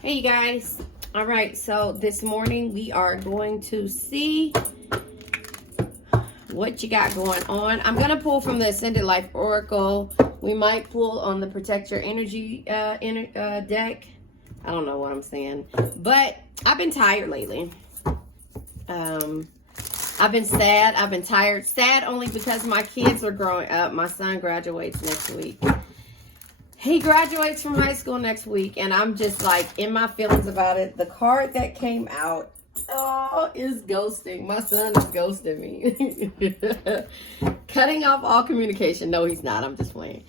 Hey you guys. All right, so this morning we are going to see what you got going on. I'm going to pull from the Ascended Life Oracle. We might pull on the Protect Your Energy deck. I don't know what I'm saying, but I've been tired lately. I've been sad. I've been tired. Sad only because my kids are growing up. My son graduates next week. He graduates from high school next week, and I'm just like in my feelings about it. The card that came out, is ghosting. My son is ghosting me. Cutting off all communication. No, he's not. I'm just playing.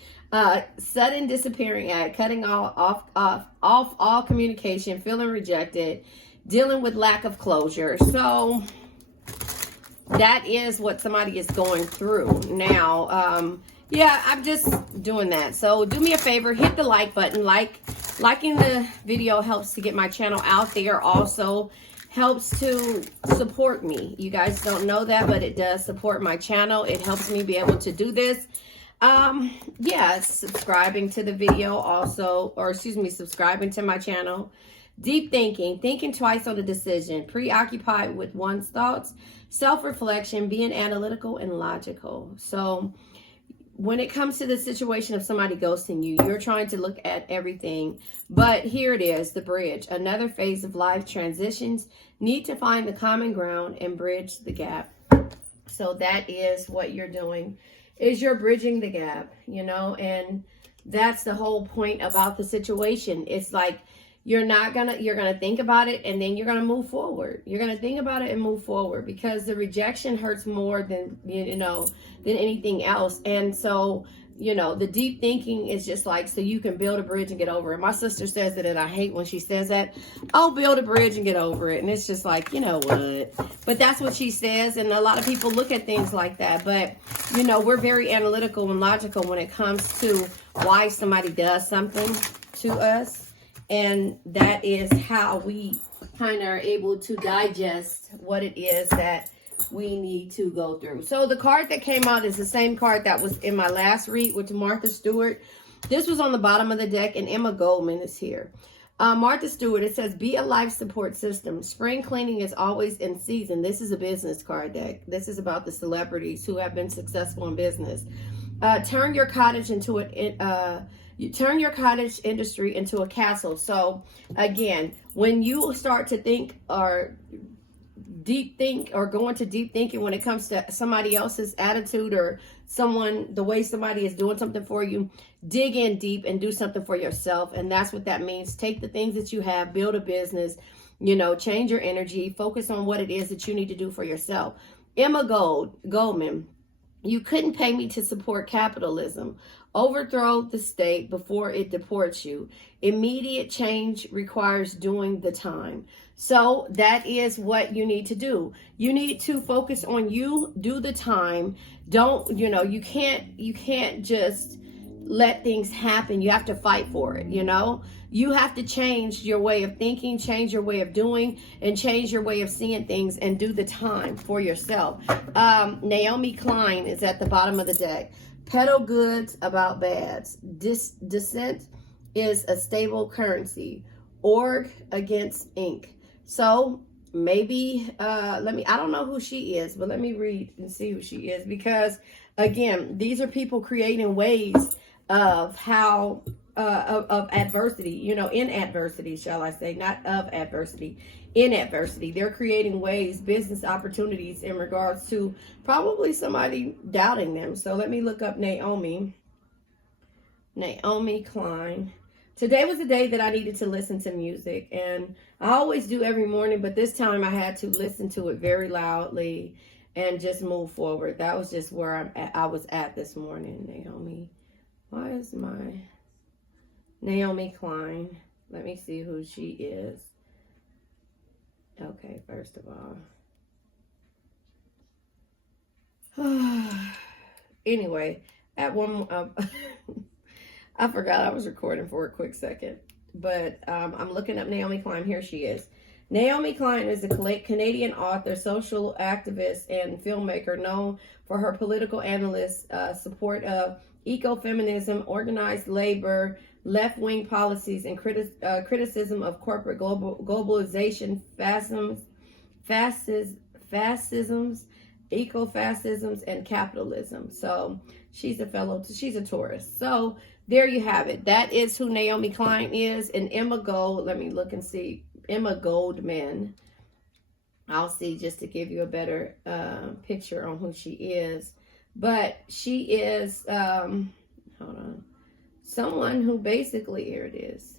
Sudden disappearing act, cutting off all communication, feeling rejected, dealing with lack of closure. So that is what somebody is going through now. Yeah, I'm just doing that. So do me a favor, hit the like button. Liking the video helps to get my channel out there. Also helps to support me. You guys don't know that, but it does support my channel. It helps me be able to do this. Yeah, subscribing to the video also, or excuse me, subscribing to my channel. Deep thinking, thinking twice on the decision, preoccupied with one's thoughts, self-reflection, being analytical and logical. So when it comes to the situation of somebody ghosting you, you're trying to look at everything. But here it is, the bridge. Another phase of life transitions. Need to find the common ground and bridge the gap. So that is what you're doing, is you're bridging the gap, you know, and that's the whole point about the situation. It's like you're gonna think about it, and then you're gonna move forward. You're gonna think about it and move forward, because the rejection hurts more than than anything else. And so, the deep thinking is just like, so you can build a bridge and get over it. My sister says it, and I hate when she says that. Oh, build a bridge and get over it. And it's just like, you know what? But that's what she says, and a lot of people look at things like that. But we're very analytical and logical when it comes to why somebody does something to us. And that is how we kind of are able to digest what it is that we need to go through. So the card that came out is the same card that was in my last read with Martha Stewart. This was on the bottom of the deck, and Emma Goldman is here. Martha Stewart, it says, be a life support system. Spring cleaning is always in season. This is a business card deck. This is about the celebrities who have been successful in business. Turn your cottage into you turn your cottage industry into a castle. So again, when you start to think or go into deep thinking when it comes to somebody else's attitude or the way somebody is doing something for you, dig in deep and do something for yourself. And that's what that means. Take the things that you have, build a business, change your energy, focus on what it is that you need to do for yourself. Emma Goldman, you couldn't pay me to support capitalism. Overthrow the state before it deports you. Immediate change requires doing the time. So that is what you need to do. You need to focus on you, do the time. Don't, you can't just let things happen. You have to fight for it, You have to change your way of thinking, change your way of doing, and change your way of seeing things, and do the time for yourself. Naomi Klein is at the bottom of the deck. Peddle goods about bads. Dissent is a stable currency. Org against ink. So maybe, I don't know who she is, but let me read and see who she is. Because again, these are people creating ways of how, of adversity, in adversity, shall I say, not of adversity, in adversity. They're creating ways, business opportunities in regards to probably somebody doubting them. So let me look up Naomi Klein. Today was the day that I needed to listen to music, and I always do every morning, but this time I had to listen to it very loudly and just move forward. That was just where I was at this morning. Why is my Naomi Klein? Let me see who she is. Okay, first of all. Anyway, at one, I forgot I was recording for a quick second. But I'm looking up Naomi Klein. Here she is. Naomi Klein is a Canadian author, social activist, and filmmaker known for her political analyst support of ecofeminism, organized labor, left-wing policies and criticism of corporate globalization, fascisms, eco-fascisms, and capitalism. So she's a Taurus. So there you have it. That is who Naomi Klein is. And Emma Gold, let me look and see. Emma Goldman. I'll see, just to give you a better picture on who she is. But she is, hold on, someone who basically, here it is.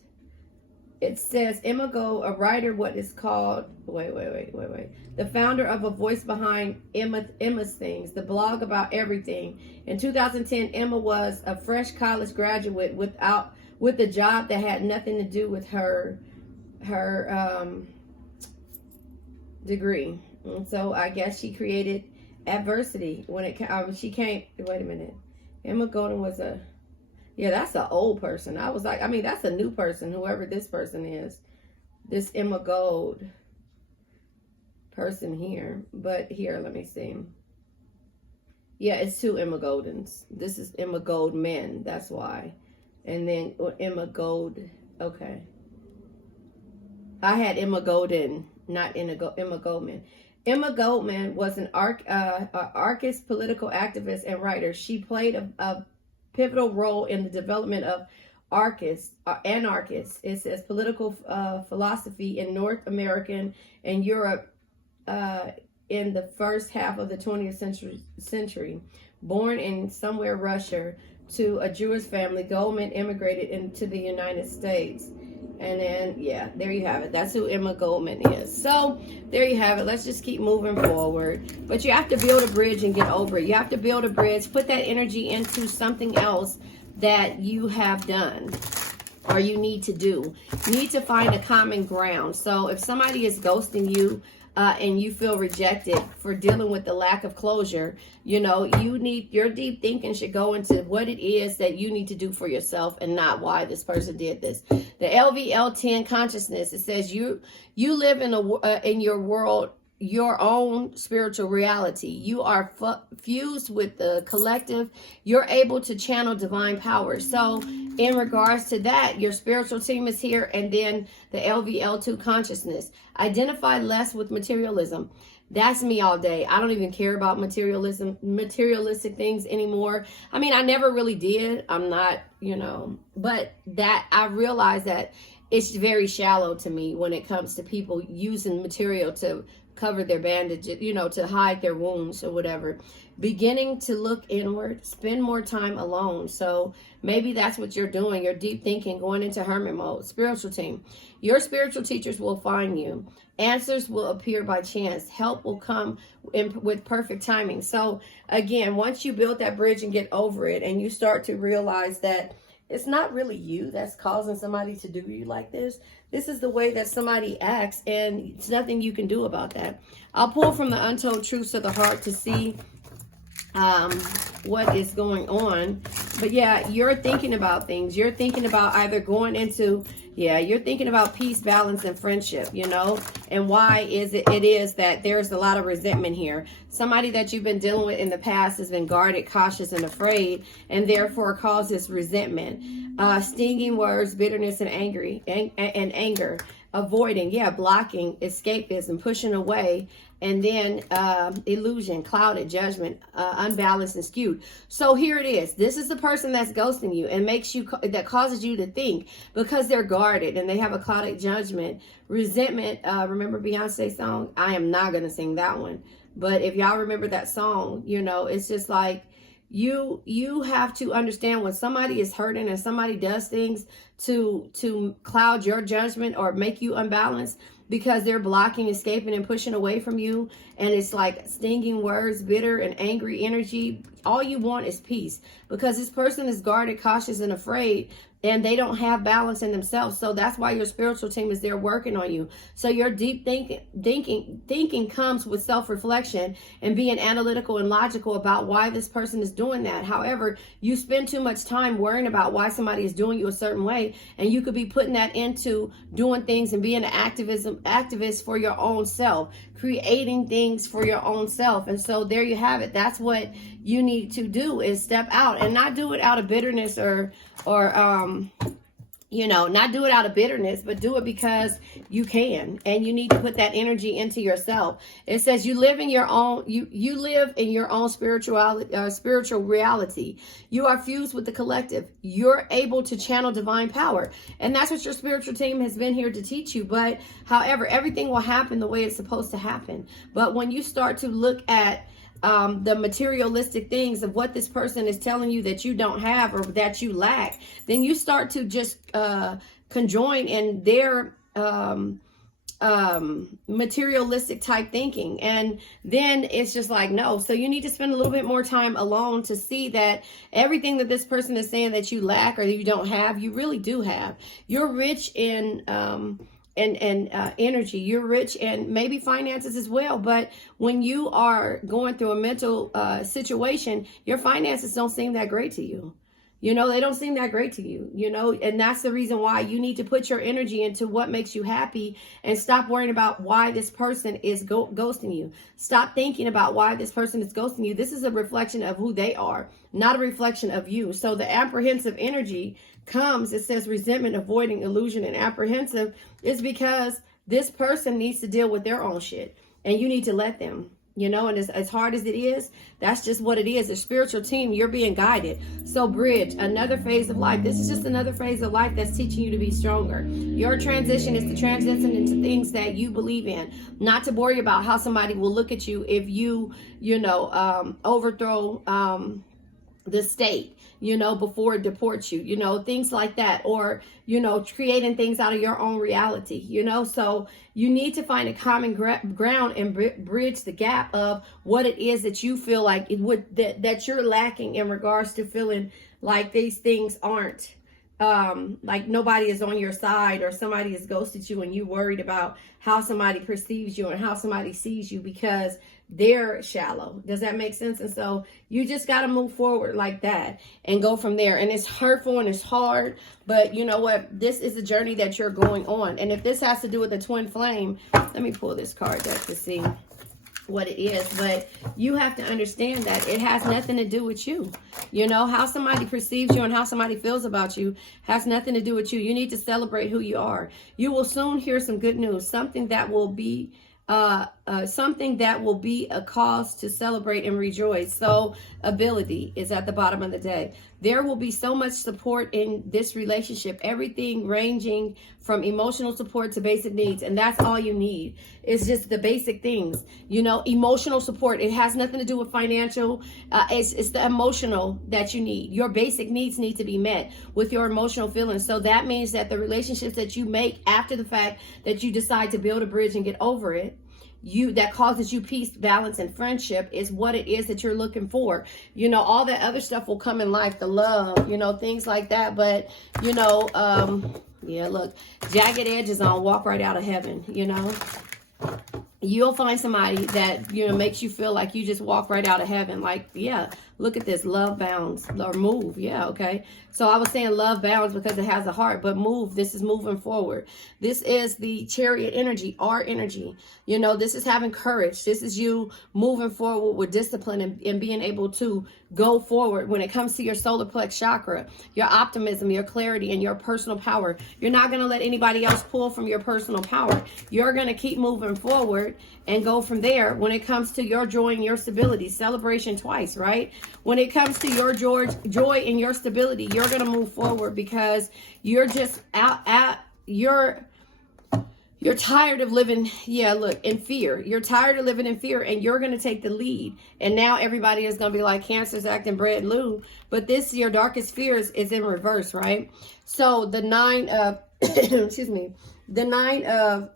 It says Emma Gold, a writer, what is called, wait. The founder of A Voice Behind Emma's Things, the blog about everything. In 2010, Emma was a fresh college graduate with a job that had nothing to do with her degree. And so I guess she created adversity when she came. Wait a minute. Emma Golden was that's an old person. I was like, I mean, that's a new person, whoever this person is. This Emma Gold person here. But here, let me see. Yeah, it's two Emma Goldens. This is Emma Goldman. That's why. And then Emma Gold. Okay. I had Emma Golden, not Emma Goldman. Emma Goldman was an anarchist, political activist, and writer. She played a pivotal role in the development of anarchists. It says political philosophy in North American and Europe in the first half of the 20th century. Born in somewhere Russia to a Jewish family, Goldman immigrated into the United States. And then, yeah, there you have it. That's who Emma Goldman is. So there you have it. Let's just keep moving forward. But you have to build a bridge and get over it. You have to build a bridge, put that energy into something else that you have done or you need to do. You need to find a common ground. So if somebody is ghosting you, and you feel rejected for dealing with the lack of closure, you know, your deep thinking should go into what it is that you need to do for yourself and not why this person did this. The LVL10 consciousness, it says you live in your world, your own spiritual reality. You are fused with the collective. You're able to channel divine power. So in regards to that, your spiritual team is here. And then the LVL2 consciousness. Identify less with materialism. That's me all day. I don't even care about materialistic things anymore. I mean, I never really did. I'm not, but that I realize that it's very shallow to me when it comes to people using material to cover their bandages, to hide their wounds or whatever. Beginning to look inward, spend more time alone. So maybe that's what you're doing. You're deep thinking, going into hermit mode. Spiritual team. Your spiritual teachers will find you. Answers will appear by chance. Help will come with perfect timing. So again, once you build that bridge and get over it and you start to realize that it's not really you that's causing somebody to do you like this. This is the way that somebody acts, and it's nothing you can do about that. I'll pull from the Untold Truths of the Heart to see what is going on. But yeah, you're thinking about things. You're thinking about either going into, you're thinking about peace, balance, and friendship, and why is it is that there's a lot of resentment here. Somebody that you've been dealing with in the past has been guarded, cautious, and afraid, and therefore causes resentment. Stinging words, bitterness, and anger. Avoiding, blocking, escapism, pushing away, and then illusion, clouded, judgment, unbalanced, and skewed. So here it is. This is the person that's ghosting you and that causes you to think, because they're guarded and they have a clouded judgment, resentment. Remember Beyonce's song? I am not going to sing that one. But if y'all remember that song, it's just like, you have to understand when somebody is hurting and somebody does things to cloud your judgment or make you unbalanced because they're blocking, escaping, and pushing away from you. And it's like stinging words, bitter and angry energy. All you want is peace, because this person is guarded, cautious, and afraid, and they don't have balance in themselves. So that's why your spiritual team is there working on you. So your deep thinking comes with self-reflection and being analytical and logical about why this person is doing that. However, you spend too much time worrying about why somebody is doing you a certain way, and you could be putting that into doing things and being an activist for your own self, creating things for your own self. And so there you have it. That's what you need to do, is step out and not do it out of bitterness or You know, not do it out of bitterness, but do it because you can, and you need to put that energy into yourself. It says you live in your own, you live in your own spiritual reality. You are fused with the collective. You're able to channel divine power, and that's what your spiritual team has been here to teach you. But however, everything will happen the way it's supposed to happen. But when you start to look at the materialistic things of what this person is telling you that you don't have or that you lack, then you start to just conjoin in their materialistic type thinking. And then it's just like, no. So you need to spend a little bit more time alone to see that everything that this person is saying that you lack or that you don't have, you really do have. You're rich in energy. You're rich and maybe finances as well. But when you are going through a mental situation, your finances don't seem that great to you. You know, they don't seem that great to you, you know, and that's the reason why you need to put your energy into what makes you happy and stop worrying about why this person is ghosting you. Stop thinking about why this person is ghosting you. This is a reflection of who they are, not a reflection of you. So the apprehensive energy comes, it says resentment, avoiding, illusion, and apprehensive is because this person needs to deal with their own shit and you need to let them. You know, and as hard as it is, that's just what it is. A spiritual team, you're being guided. So bridge, another phase of life. This is just another phase of life that's teaching you to be stronger. Your transition is to transition into things that you believe in. Not to worry about how somebody will look at you if you, overthrow the state, before it deports you, things like that, or, creating things out of your own reality, so you need to find a common ground and bridge the gap of what it is that you feel like that you're lacking in regards to feeling like these things aren't, like nobody is on your side or somebody has ghosted you and you worried about how somebody perceives you and how somebody sees you because they're shallow. Does that make sense? And so you just got to move forward like that and go from there. And it's hurtful and it's hard, but you know what? This is the journey that you're going on. And if this has to do with the twin flame, let me pull this card deck to see what it is. But you have to understand that it has nothing to do with you. How somebody perceives you and how somebody feels about you has nothing to do with you. You need to celebrate who you are. You will soon hear some good news, something that will be a cause to celebrate and rejoice. So ability is at the bottom of the deck. There will be so much support in this relationship, everything ranging from emotional support to basic needs. And that's all you need. It's just the basic things, emotional support. It has nothing to do with financial. It's the emotional that you need. Your basic needs need to be met with your emotional feelings. So that means that the relationships that you make after the fact that you decide to build a bridge and get over it, that causes you peace, balance, and friendship is what it is that you're looking for. All that other stuff will come in life, the love, things like that. But, yeah, look, jagged edges on, walk right out of heaven, You'll find somebody that, makes you feel like you just walk right out of heaven. Like, yeah, look at this, love bounds or move. Yeah, okay. So I was saying love bounds because it has a heart, but move, this is moving forward. This is the chariot energy, our energy. This is having courage. This is you moving forward with discipline and being able to go forward when it comes to your solar plex chakra, your optimism, your clarity, and your personal power. You're not going to let anybody else pull from your personal power. You're going to keep moving forward and go from there when it comes to your joy and your stability. Celebration twice, right? When it comes to your joy and your stability, you're going to move forward because you're just you're tired of living, in fear. You're tired of living in fear, and you're going to take the lead. And now everybody is going to be like, Cancer's acting Brad Lou. But this, your darkest fears, is in reverse, right? So the 9 of, the 9 of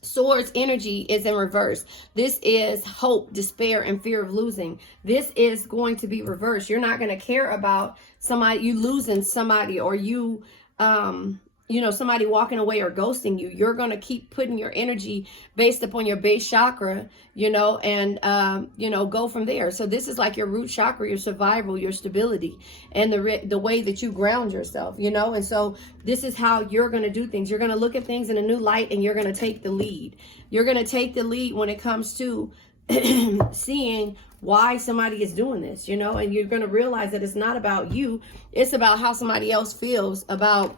Swords energy is in reverse. This is hope, despair, and fear of losing. This is going to be reversed. You're not going to care about you losing somebody or you, somebody walking away or ghosting you. You're going to keep putting your energy based upon your base chakra, and, go from there. So this is like your root chakra, your survival, your stability, and the way that you ground yourself, and so this is how you're going to do things. You're going to look at things in a new light, and you're going to take the lead. You're going to take the lead when it comes to seeing why somebody is doing this, and you're going to realize that it's not about you. It's about how somebody else feels about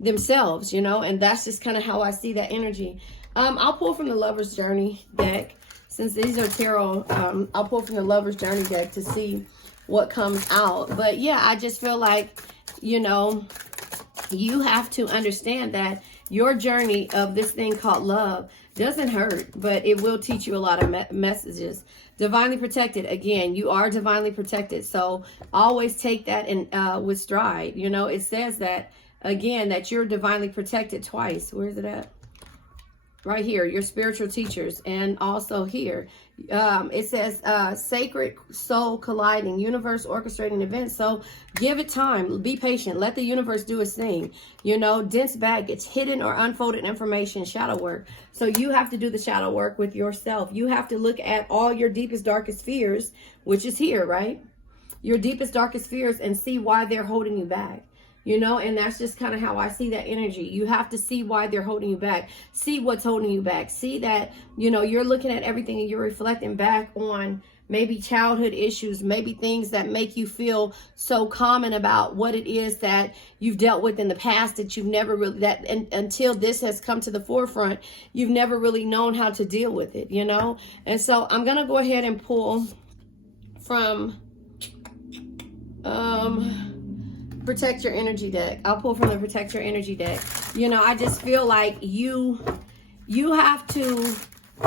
themselves, you know, and that's just kind of how I see that energy. I'll pull from the Lover's Journey deck. Since these are tarot, I'll pull from the Lover's Journey deck to see what comes out. But yeah, I just feel like, you know, you have to understand that your journey of this thing called love doesn't hurt, but it will teach you a lot of messages. Divinely protected. Again, you are divinely protected. So always take that in with stride. You know, it says that, again, that you're divinely protected twice. Where is it at? Right here, your spiritual teachers. And also here, it says sacred soul colliding, universe orchestrating events. So give it time, be patient, let the universe do its thing. You know, dense baggage, hidden or unfolded information, shadow work. So you have to do the shadow work with yourself. You have to look at all your deepest, darkest fears, which is here, right? Your deepest, darkest fears, and see why they're holding you back. You know, and that's just kind of how I see that energy. You have to see why they're holding you back. See what's holding you back. See that, you know, you're looking at everything and you're reflecting back on maybe childhood issues, maybe things that make you feel so common about what it is that you've dealt with in the past that you've never really, until this has come to the forefront, you've never really known how to deal with it, you know? And so I'm going to go ahead and pull from, Protect Your Energy deck. I'll pull from the Protect Your Energy deck. You know, I just feel like you have to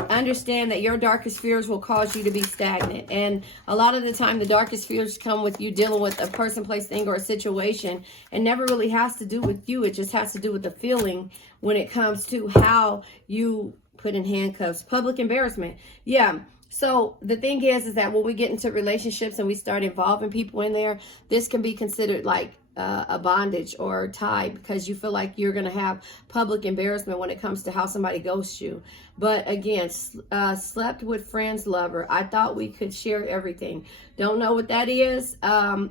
understand that your darkest fears will cause you to be stagnant. And a lot of the time, the darkest fears come with you dealing with a person, place, thing, or a situation. It never really has to do with you. It just has to do with the feeling when it comes to how you put in handcuffs. Public embarrassment. Yeah. So the thing is that when we get into relationships and we start involving people in there, this can be considered like a bondage or tie, because you feel like you're going to have public embarrassment when it comes to how somebody ghosts you. But again, slept with friend's lover. I thought we could share everything. Don't know what that is.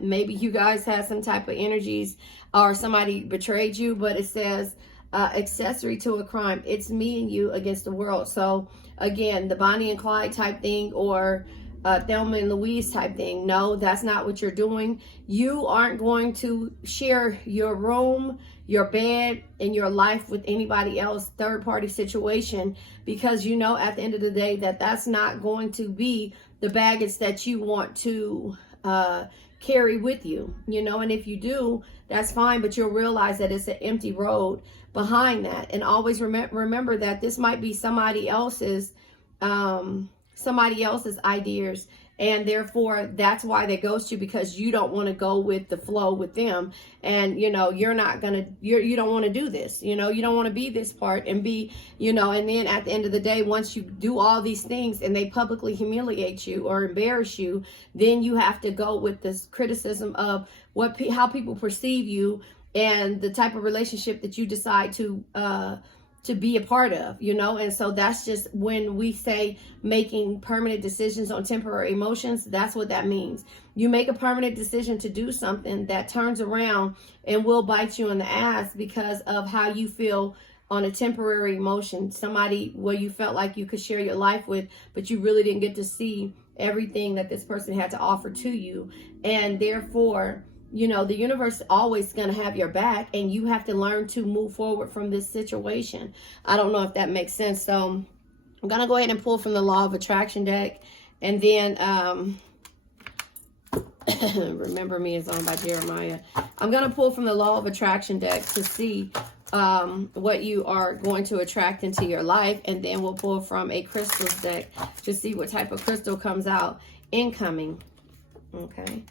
Maybe you guys had some type of energies or somebody betrayed you, but it says accessory to a crime. It's me and you against the world. So again, the Bonnie and Clyde type thing, or Thelma and Louise type thing. No, that's not what you're doing. You aren't going to share your room, your bed, and your life with anybody else, third party situation, because you know at the end of the day that that's not going to be the baggage that you want to carry with you, you know. And if you do, that's fine, but you'll realize that it's an empty road behind that. And always remember that this might be somebody else's ideas, and therefore that's why they ghost you, because you don't want to go with the flow with them. And you know, you don't want to do this, you know, you don't want to be this part and be, you know. And then at the end of the day, once you do all these things and they publicly humiliate you or embarrass you, then you have to go with this criticism of how people perceive you and the type of relationship that you decide to be a part of, you know. And so that's just when we say making permanent decisions on temporary emotions, that's what that means. You make a permanent decision to do something that turns around and will bite you in the ass because of how you feel on a temporary emotion. Somebody where you felt like you could share your life with, but you really didn't get to see everything that this person had to offer to you. And therefore, you know, the universe is always going to have your back, and you have to learn to move forward from this situation. I don't know if that makes sense. So I'm going to go ahead and pull from the Law of Attraction deck. And then Remember Me is on by Jeremiah. I'm going to pull from the Law of Attraction deck to see what you are going to attract into your life. And then we'll pull from a crystals deck to see what type of crystal comes out incoming. Okay.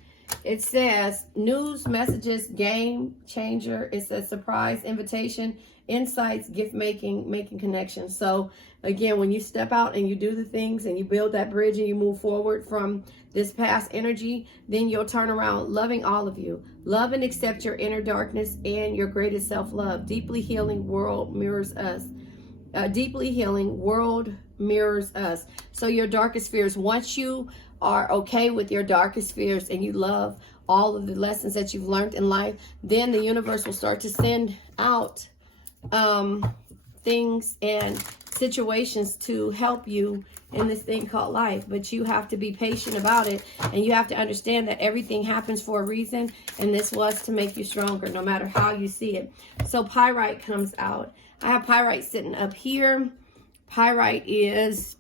It says news, messages, game changer. It says surprise, invitation, insights, gift making, making connections. So again, when you step out and you do the things and you build that bridge and you move forward from this past energy, then you'll turn around loving all of you. Love and accept your inner darkness and your greatest self-love. Deeply healing world mirrors us. Deeply healing world mirrors us. So your darkest fears, once you are okay with your darkest fears and you love all of the lessons that you've learned in life, then the universe will start to send out things and situations to help you in this thing called life. But you have to be patient about it, and you have to understand that everything happens for a reason, and this was to make you stronger, no matter how you see it. So pyrite comes out. I have pyrite sitting up here. Pyrite is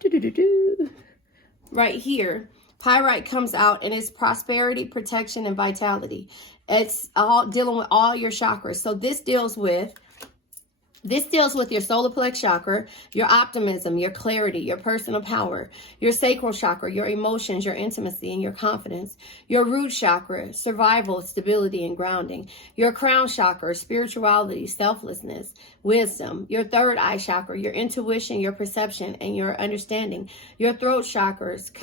right here. Pyrite comes out, and it's prosperity, protection, and vitality. It's all dealing with all your chakras. So this deals with your solar plex chakra, your optimism, your clarity, your personal power, your sacral chakra, your emotions, your intimacy, and your confidence, your root chakra, survival, stability, and grounding, your crown chakra, spirituality, selflessness, wisdom, your third eye chakra, your intuition, your perception, and your understanding, your throat chakras,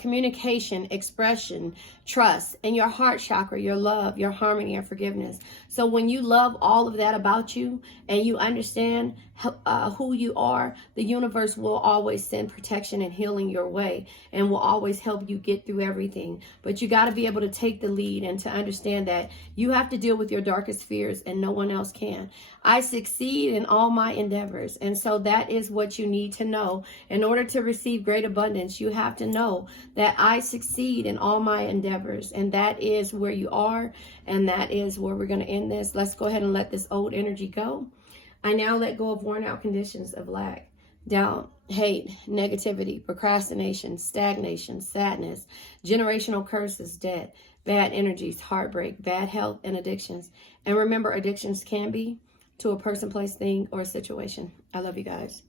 communication, expression, trust, and your heart chakra, your love, your harmony, and forgiveness. So when you love all of that about you, and you understand who you are, the universe will always send protection and healing your way, and will always help you get through everything. But you got to be able to take the lead and to understand that you have to deal with your darkest fears, and no one else can. I succeed in all my endeavors, and so that is what you need to know. In order to receive great abundance, you have to know that I succeed in all my endeavors, and that is where you are, and that is where we're going to end this. Let's go ahead and let this old energy go. I now let go of worn out conditions of lack, doubt, hate, negativity, procrastination, stagnation, sadness, generational curses, debt, bad energies, heartbreak, bad health, and addictions. And remember, addictions can be to a person, place, thing, or a situation. I love you guys.